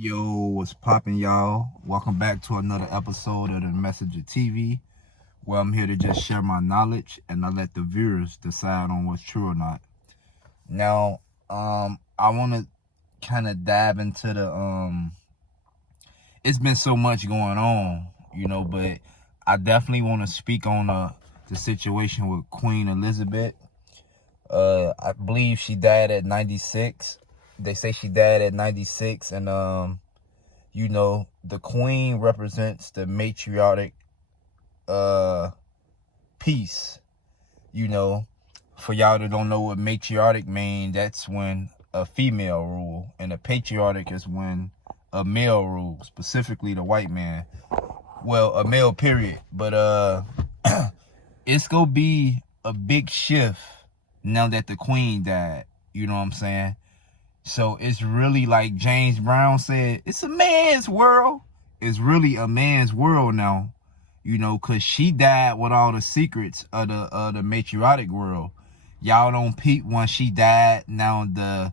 Yo, what's poppin', y'all? Welcome back to another episode of the Messenger TV, where I'm here to just share my knowledge and I let the viewers decide on what's true or not. Now, I want to kind of dive into it's been so much going on, but I definitely want to speak on the situation with Queen Elizabeth. I believe she died at 96. They say she died at 96, and the queen represents the matriarch piece. For y'all that don't know what matriarch mean, that's when a female rule, and a patriarch is when a male rule, specifically the white man. Well, a male period. But it's gonna be a big shift now that the queen died. You know what I'm saying? So it's really like James Brown said, it's a man's world. It's really a man's world now, because she died with all the secrets of the matriarch world. Y'all don't peep when she died. Now the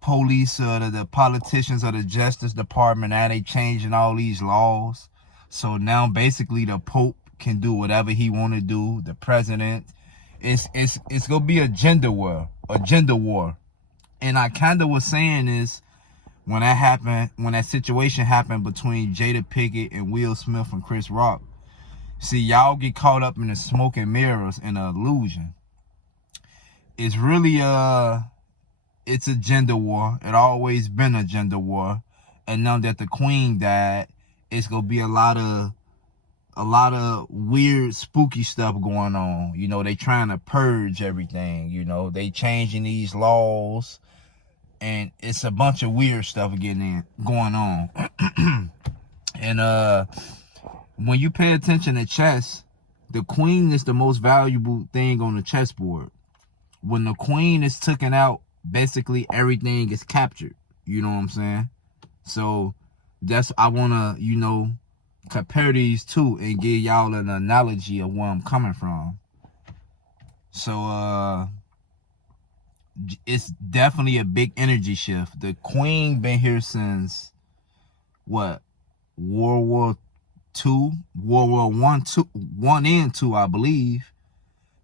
police or the politicians or the Justice Department, now they changing all these laws. So now basically the Pope can do whatever he want to do. The president. It's gonna be a gender war. And I kind of was saying this when that situation happened between Jada Pinkett and Will Smith and Chris Rock. See, y'all get caught up in the smoke and mirrors and the illusion. It's really it's a gender war. It always been a gender war. And now that the queen died, it's gonna be a lot of weird, spooky stuff going on. They trying to purge everything. They changing these laws. And it's a bunch of weird stuff going on. And when you pay attention to chess, the queen is the most valuable thing on the chessboard. When the queen is taken out, basically everything is captured. You know what I'm saying? So I want to, compare these two and give y'all an analogy of where I'm coming from. So, it's definitely a big energy shift. The queen been here since what? World War II, World War One and two, I believe.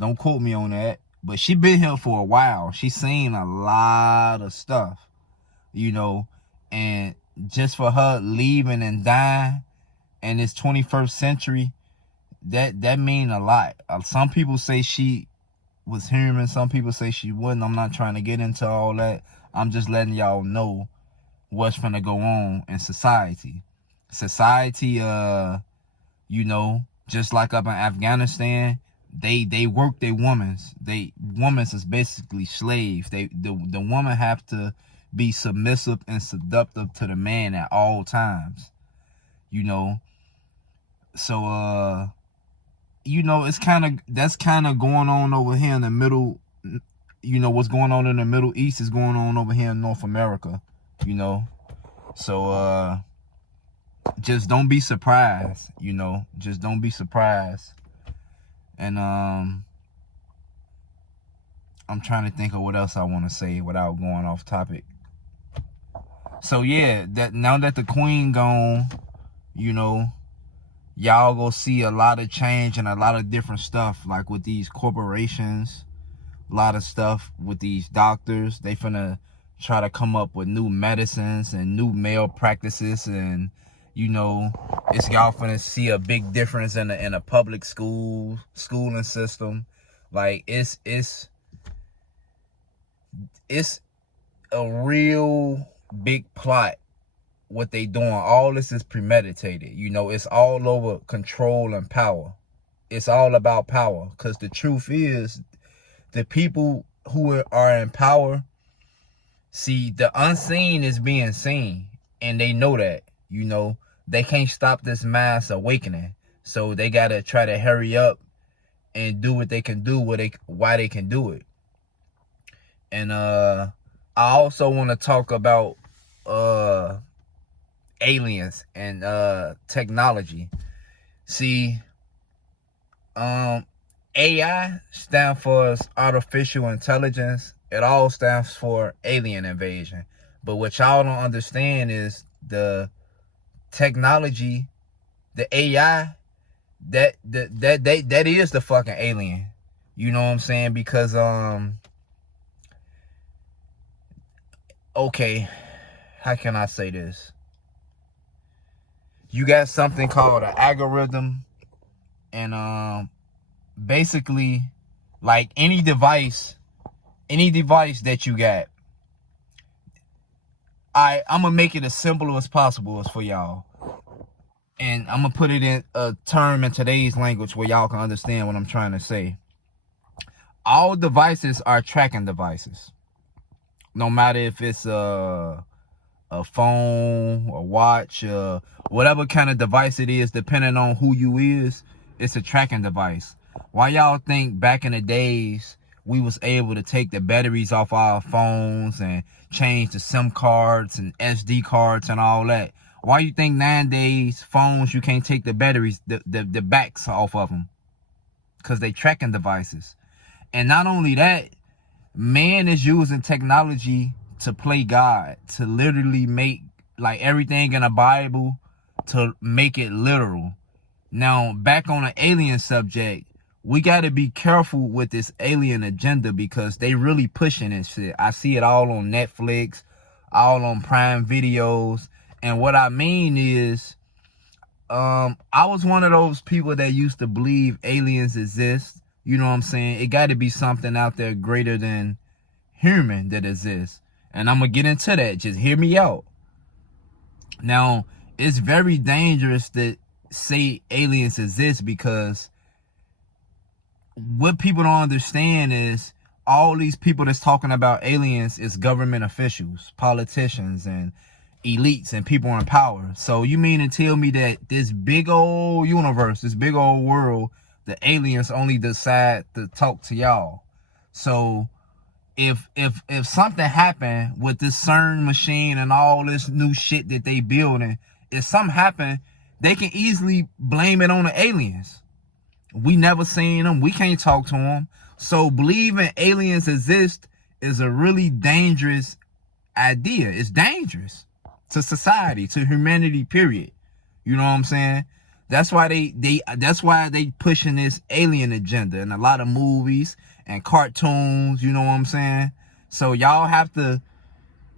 Don't quote me on that, but she been here for a while. She's seen a lot of stuff, and just for her leaving and dying in this 21st century, that mean a lot. Some people say she was human, some people say she wasn't. I'm not trying to get into all that. I'm just letting y'all know what's finna go on in society. Just like up in Afghanistan, they work their women's. Women's is basically slaves. The woman have to be submissive and seductive to the man at all times. So that's kind of going on over here in the middle. What's going on in the Middle East is going on over here in North America. So just don't be surprised. Just don't be surprised. And I'm trying to think of what else I want to say without going off topic. So yeah, that now that the queen gone, y'all go see a lot of change and a lot of different stuff, like with these corporations, a lot of stuff with these doctors. They finna try to come up with new medicines and new male practices, and it's y'all finna see a big difference in a public schooling system. Like it's a real big plot. What they doing, all this is premeditated. It's all over control and power. It's all about power, because the truth is, the people who are in power, see, the unseen is being seen, and they know that. They can't stop this mass awakening, so they gotta try to hurry up and do what they can do, why they can do it. And I also want to talk about aliens and technology. See, AI stands for artificial intelligence. It all stands for alien invasion. But what y'all don't understand is the technology, the AI, that is the fucking alien. You know what I'm saying? Because okay, how can I say this? You got something called an algorithm, and basically, like any device that you got, I'm gonna make it as simple as possible as for y'all, and I'm gonna put it in a term in today's language where y'all can understand what I'm trying to say. All devices are tracking devices, no matter if it's a phone, a watch, whatever kind of device it is, depending on who you is, it's a tracking device. Why y'all think back in the days we was able to take the batteries off our phones and change the SIM cards and SD cards and all that? Why you think nowadays phones you can't take the batteries, the backs off of them? Because they tracking devices. And not only that, man is using technology to play God, to literally make like everything in the Bible, to make it literal. Now, back on an alien subject, we got to be careful with this alien agenda because they really pushing this shit. I see it all on Netflix, all on Prime Videos. And what I mean is, I was one of those people that used to believe aliens exist. You know what I'm saying? It got to be something out there greater than human that exists. And I'm going to get into that. Just hear me out. Now, it's very dangerous to say aliens exist because what people don't understand is all these people that's talking about aliens is government officials, politicians, and elites and people in power. So you mean to tell me that this big old universe, this big old world, the aliens only decide to talk to y'all? So if something happened with this CERN machine and all this new shit that they building, if something happened, they can easily blame it on the aliens. We never seen them. We can't talk to them. So believing aliens exist is a really dangerous idea. It's dangerous to society, to humanity, period. You know what I'm saying? That's why they pushing this alien agenda in a lot of movies and cartoons, you know what I'm saying? So y'all have to,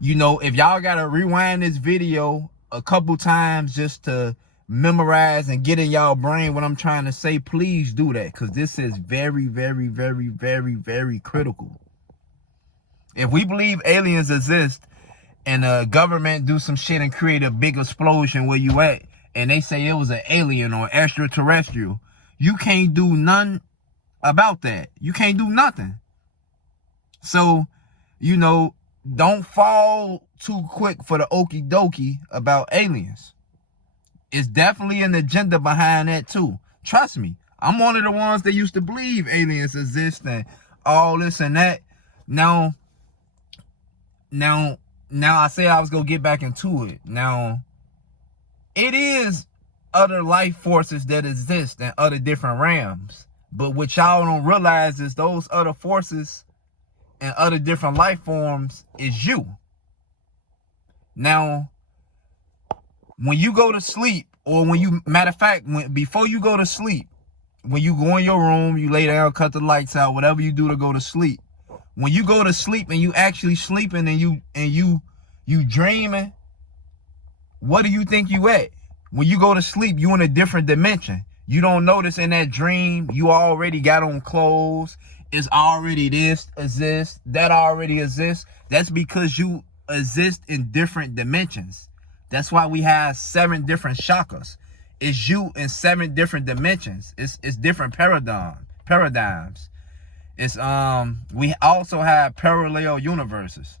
if y'all gotta rewind this video a couple times just to memorize and get in y'all brain what I'm trying to say, please do that, because this is very, very, very, very, very critical. If we believe aliens exist and the government do some shit and create a big explosion where you at, and they say it was an alien or extraterrestrial, you can't do none about that. You can't do nothing. So, don't fall too quick for the okie dokie about aliens. It's definitely an agenda behind that too. Trust me. I'm one of the ones that used to believe aliens exist and all this and that. Now I said I was going to get back into it. Now, it is other life forces that exist in other different realms. But what y'all don't realize is those other forces and other different life forms is you. Now, when you go to sleep, or before you go to sleep, when you go in your room, you lay down, cut the lights out, whatever you do to go to sleep. When you go to sleep and you actually sleeping and you dreaming, what do you think you at? When you go to sleep, you in a different dimension. You don't notice in that dream, you already got on clothes. It's already this exists, that already exists. That's because you exist in different dimensions. That's why we have 7 different chakras. It's you in 7 different dimensions. It's different paradigms. It's we also have parallel universes.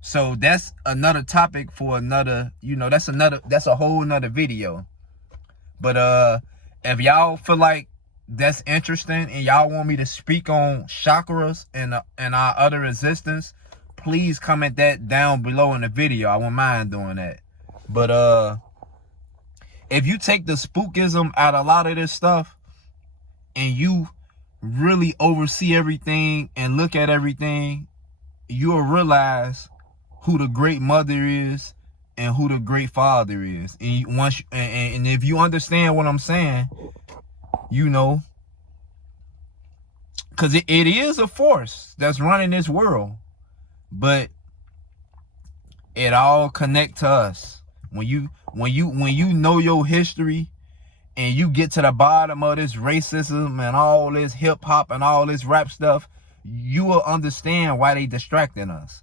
So that's another topic for another, that's a whole nother video. But if y'all feel like that's interesting and y'all want me to speak on chakras and our other existence, please comment that down below in the video. I won't mind doing that. But if you take the spookism out of a lot of this stuff and you really oversee everything and look at everything, you'll realize who the great mother is and who the great father is. And and if you understand what I'm saying, you know, because it is a force that's running this world, but it all connect to us. When you know your history and you get to the bottom of this racism and all this hip hop and all this rap stuff, you will understand why they distracting us.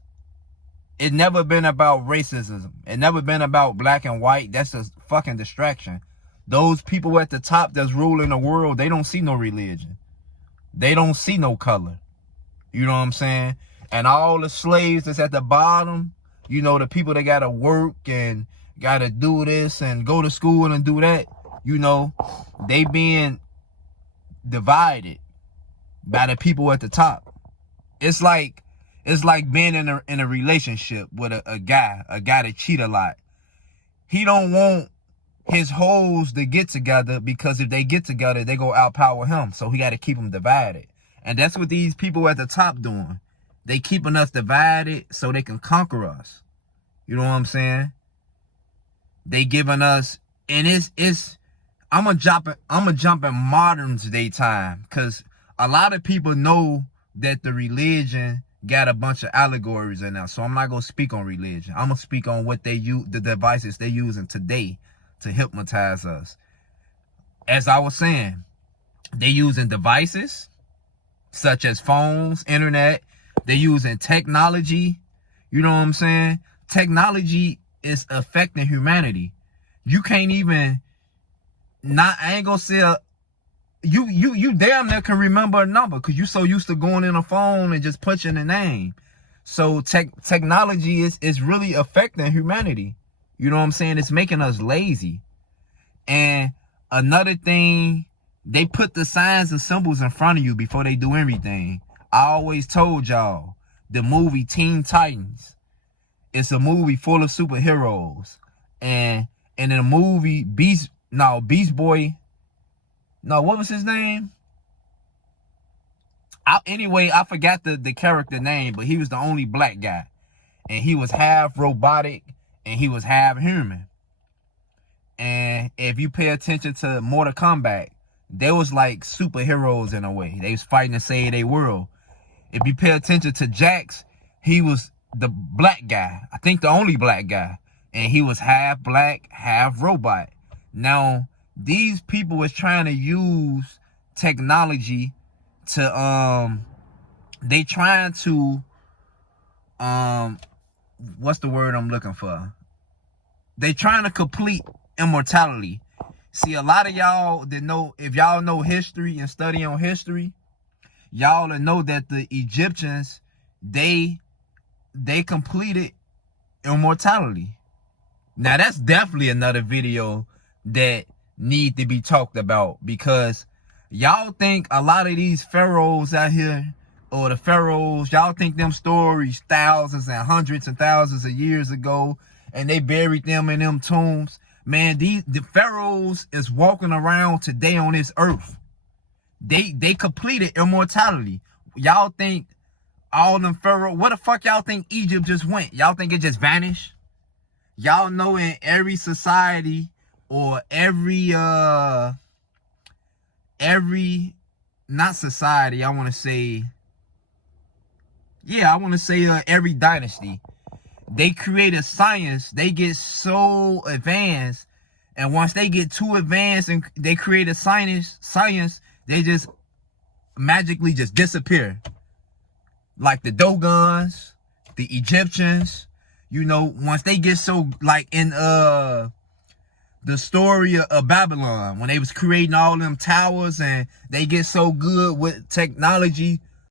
It never been about racism. It never been about black and white. That's a fucking distraction. Those people at the top that's ruling the world, they don't see no religion. They don't see no color. You know what I'm saying? And all the slaves that's at the bottom, you know, the people that gotta work and gotta do this and go to school and do that, you know, they being divided by the people at the top. It's like being in a relationship with a guy that cheat a lot. He don't want his hoes to get together, because if they get together, they go outpower him. So he got to keep them divided. And that's what these people at the top doing. They keeping us divided so they can conquer us. You know what I'm saying? They giving us, and I'm gonna jump in modern day time, because a lot of people know that the religion got a bunch of allegories in there. So I'm not gonna speak on religion. I'm gonna speak on what they use, the devices they using today to hypnotize us. As I was saying, they using devices such as phones, internet. They using technology. You know what I'm saying? Technology is affecting humanity. You can't even, I ain't gonna say you damn near can remember a number, because you so used to going in a phone and just punching a name. So technology is really affecting humanity. You know what I'm saying? It's making us lazy. And another thing, they put the signs and symbols in front of you before they do everything. I always told y'all, the movie Teen Titans, it's a movie full of superheroes. And in the movie, Beast Boy, what was his name? I forgot the character name, but he was the only black guy. And he was half robotic and he was half human. And if you pay attention to Mortal Kombat, they was like superheroes in a way. They was fighting to save their world. If you pay attention to Jax, he was the black guy. I think the only black guy. And he was half black, half robot. Now, these people was trying to use technology to, they trying to, what's the word I'm looking for? They trying to complete immortality. See, a lot of y'all that know, if y'all know history and study on history, y'all will know that the Egyptians, they completed immortality. Now, that's definitely another video that need to be talked about, because y'all think a lot of these pharaohs out here, or the pharaohs, y'all think them stories thousands and hundreds and thousands of years ago, and they buried them in them tombs. Man, the pharaohs is walking around today on this earth. They completed immortality. Y'all think all them pharaohs, what the fuck y'all think Egypt just went? Y'all think it just vanished? Y'all know in every society, or every not society, I want to say every dynasty, they create a science. They get so advanced, and once they get too advanced and they create a science, they just magically just disappear. Like the Dogons, the Egyptians, you know, once they get so, like in the story of Babylon, when they was creating all them towers, and they get so good with technology